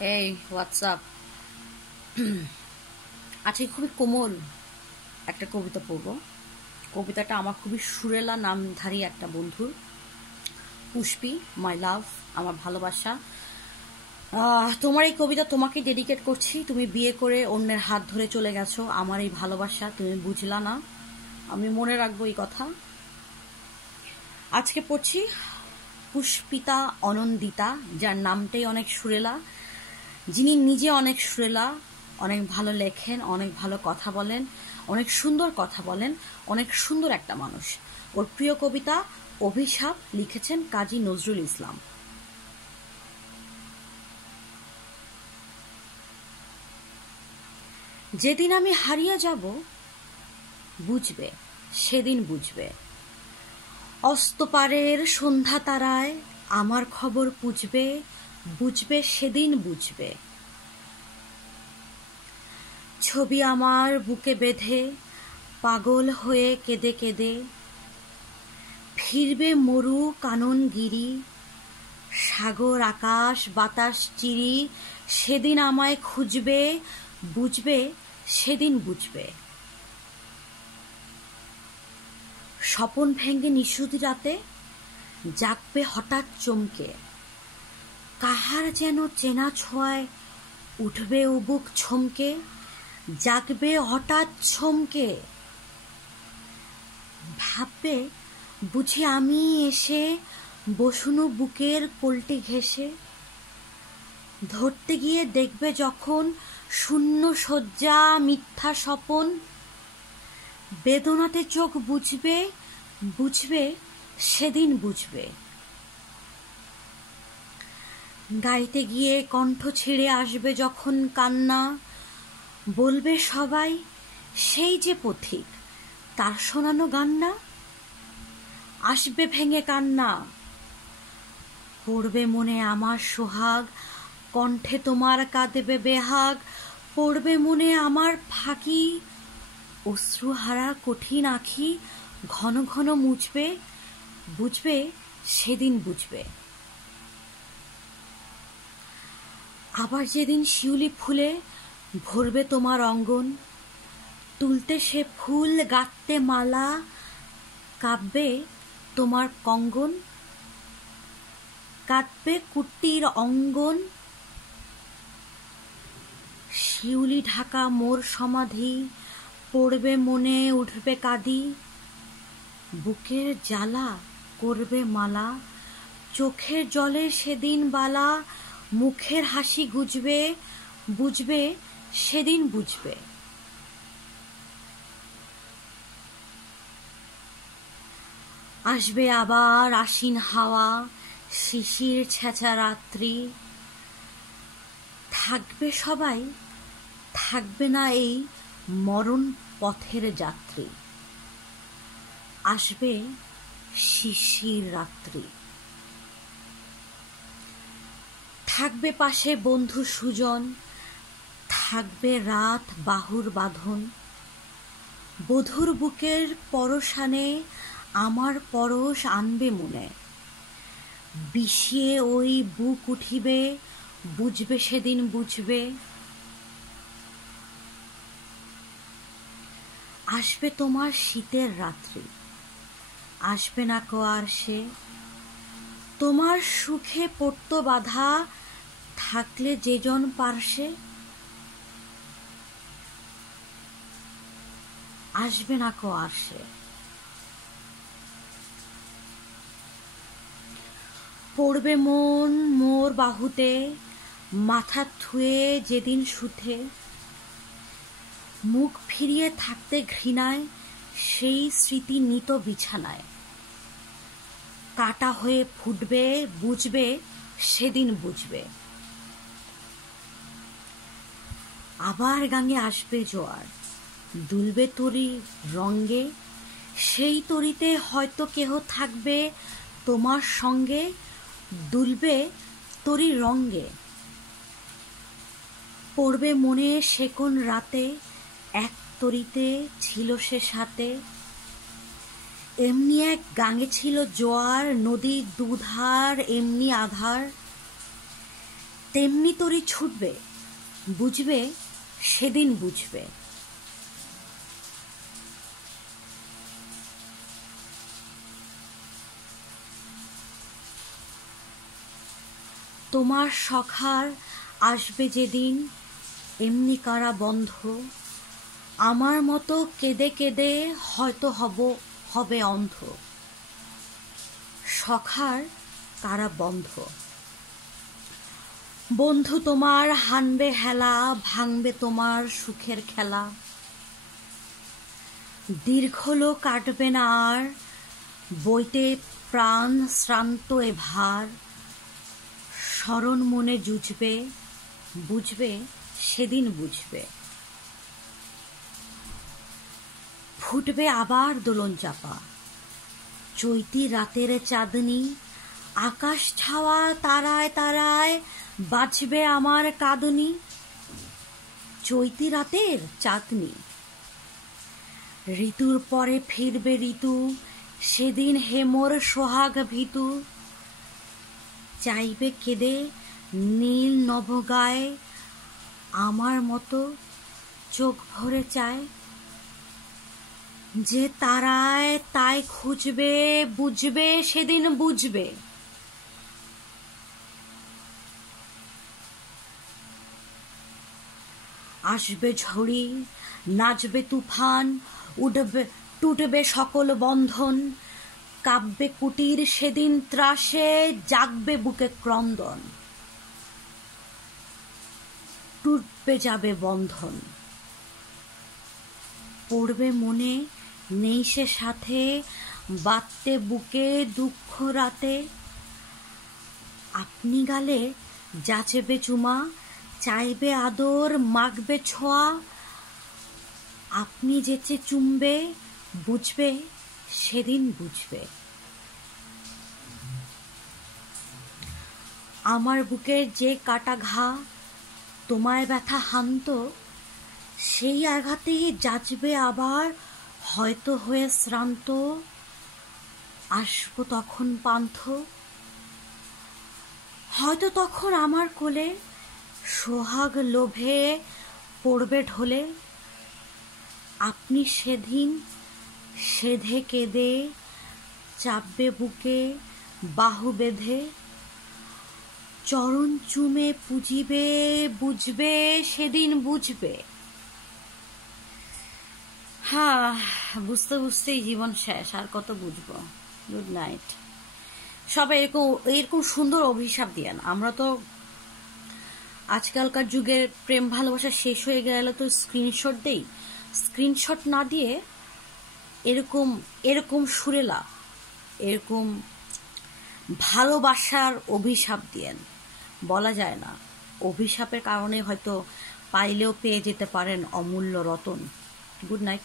এই হোয়াটসঅ্যাপ। আজকে খুবই কোমল একটা কবিতা পড়ব। কবিতাটা আমার খুবই সুরেলা নামধারী একটা বন্ধুর, পুষ্পি, মাই লাভ, আমার ভালোবাসা। তোমার এই কবিতা তোমাকে ডেডিকেট করছি। তুমি বিয়ে করে অন্যের হাত ধরে চলে গেছো, আমার এই ভালোবাসা তুমি বুঝলা না। আমি মনে রাখবো এই কথা। আজকে পড়ছি পুষ্পিতা অনন্দিতা, যার নামটাই অনেক সুরেলা, যিনি নিজে অনেক সুরেলা, অনেক ভালো লেখেন, অনেক ভালো কথা বলেন, অনেক সুন্দর কথা বলেন, অনেক সুন্দর একটা মানুষ। ওর প্রিয় কবিতা অভিশাপ লিখেছেন কাজী নজরুল ইসলাম। যেদিন আমি হারিয়ে যাব বুঝবে, সেদিন বুঝবে। অস্তপারের সন্ধ্যা তারায় আমার খবর পুছবে, বুঝবে সেদিন বুঝবে। ছবি আমার বুকে বেঁধে পাগল হয়ে কেঁদে কেঁদে ফিরবে মরু কাননগিরি, সাগর আকাশ বাতাস চিরি, সেদিন আমায় খুঁজবে, বুঝবে সেদিন বুঝবে। স্বপন ভেঙে নিশুতি রাতে জাগবে হঠাৎ চমকে, কাহার যেন চেনা ছোঁয়ায় উঠবে উবুক ছমকে, জাগবে হঠাৎ ছমকে। ভাববে বুঝি আমি এসে বসুনু বুকের কোলটি ঘেঁষে, ধরতে গিয়ে দেখবে যখন শূন্য শয্যা মিথ্যা স্বপন, বেদনাতে চোখ বুঝবে, বুঝবে সেদিন বুঝবে। গাইতে গিয়ে কণ্ঠ ছিঁড়ে আসবে যখন কান্না, বলবে সবাই সেই যে পথিক, তার শোনানো গান না। আসবে ভেঙে কান্না, পড়বে মনে আমার সোহাগ, কণ্ঠে তোমার কাঁদবে বেহাগ, পড়বে মনে আমার ফাঁকি, অশ্রুহারা কঠিন আঁখি ঘন ঘন মুছবে, বুঝবে সেদিন বুঝবে। আবার যেদিন শিউলি ফুলে ভরবে তোমার অঙ্গন, তুলতে সে ফুল গাঁথতে মালা, কাঁদবে তোমার কঙ্গন, কাঁদবে কুটির অঙ্গন। শিউলি ঢাকা মোর সমাধি, পড়বে মনে উঠবে কাঁদি, বুকের জ্বালা করবে মালা, চোখের জলে সেদিন বালা, মুখের হাসি গুজবে, বুঝবে সেদিন বুঝবে। আসবে আবার আশ্বিন হাওয়া, শিশির ছেঁচা রাত্রি, থাকবে সবাই, থাকবে না এই মরণ পথের যাত্রী। আসবে শিশির রাত্রি, থাকবে পাশে বন্ধু সুজন, থাকবে রাত বাহুর বাঁধন, বধুর বুকের পরশানে আমার পরশ আনবে মনে, বিষিয়ে ওই বুক উঠিবে, বুঝবে সেদিন বুঝবে। আসবে তোমার শীতের রাত্রি, আসবে না কো আর সে, তোমার সুখে পড়ত বাধা, থাকলে যেজন পার্শ্বে। আসবে না কো আর সে। পড়বে মন মোর বাহুতে, মাথা থুয়ে যেদিন শুথে, মুখ ফিরিয়ে থাকতে ঘৃণায় সেই স্মৃতি নিত বিছানায়, কাটা হয়ে ফুটবে, বুঝবে সেদিন বুঝবে। আবার গাঙে আসবে জোয়ার, দুলবে তরি রঙ্গে, সেই তরিতে হয়তো কেহ থাকবে তোমার সঙ্গে, দুলবে তরি রঙ্গে। পড়বে মনে সে কোন রাতে এক তরিতে ছিল সে সাথে, এমনি এক গাঙে ছিল জোয়ার, নদীর দুধার এমনি আধার, তেমনি তরি ছুটবে, বুঝবে সেদিন বুঝবে। তোমার সখার আসবে যেদিন এমনি কারা বন্ধ, আমার মতো কেঁদে কেঁদে হয়তো হবে অন্ধ। সখার কারা বন্ধ, বন্ধু তোমার হানবে হেলা, ভাঙবে তোমার সুখের খেলা। দীর্ঘলো কাটবে না আর, বইতে প্রাণ শ্রান্ত এ ভার। স্মরণ মনে জুঝবে, বুঝবে সেদিন বুঝবে। ফুটবে আবার দোলন চাপা, চৈতি রাতের চাঁদনি। আকাশ ছাওয়া তারায় তারায় বাজবে আমার কাঁদনি। চৈতি রাতের চাঁদনি, ঋতুর পরে ফিরবে ঋতু, সেদিন হেমোর সোহাগ ভীতু। চাইবে কেঁদে নীল নভগায়, আমার মতো চোখ ভরে চায়। যে তারায় তাই খুঁজবে, বুঝবে সেদিন বুঝবে। আসবে ঝড়ি, নাচবে তুফান, টুটবে সকল বন্ধন। কাঁপবে কুটির সেদিন ত্রাসে, জাগবে বুকে ক্রন্দন। টুটবে যাবে বন্ধন, পড়বে মনে নেই সে সাথে, বাঁধতে বুকে দুঃখ রাতে। আপনি গালে যাচবে চুমা, চাইবে আদর, মাখবে ছোঁয়া। আপনি যেচে চুমবে, বুঝবে সেদিন বুঝবে। আমার বুকের যে কাটা ঘা, তোমায় ব্যথা হানত, সেই আঘাতেই যাচবে আবার হয়তো হয়ে শ্রান্ত। আসবো তখন পান্থ, হয়তো তখন আমার কোলে সোহাগ লোভে পড়বে ঢলে। আপনি সেদিন সেধে কেঁদে চাপবে বুকে বাহু বেঁধে। চরণ চুমে পুজিবে, বুঝবে সেদিন বুঝবে। হ্যাঁ, বুঝতে বুঝতেই জীবন শেষ, আর কত বুঝবো। Good night. সবাই এরকম সুন্দর অভিশাপ দিয়েন। আমরা তো আজকালকার যুগের প্রেম ভালোবাসা শেষ হয়ে গেলে তো স্ক্রিনশট দেই, স্ক্রিনশট না দিয়ে এরকম সুরেলা, এরকম ভালোবাসার অভিশাপ দিয়েন। বলা যায় না, অভিশাপের কারণে হয়তো পাইলেও পেয়ে যেতে পারেন অমূল্য রতন। Good night.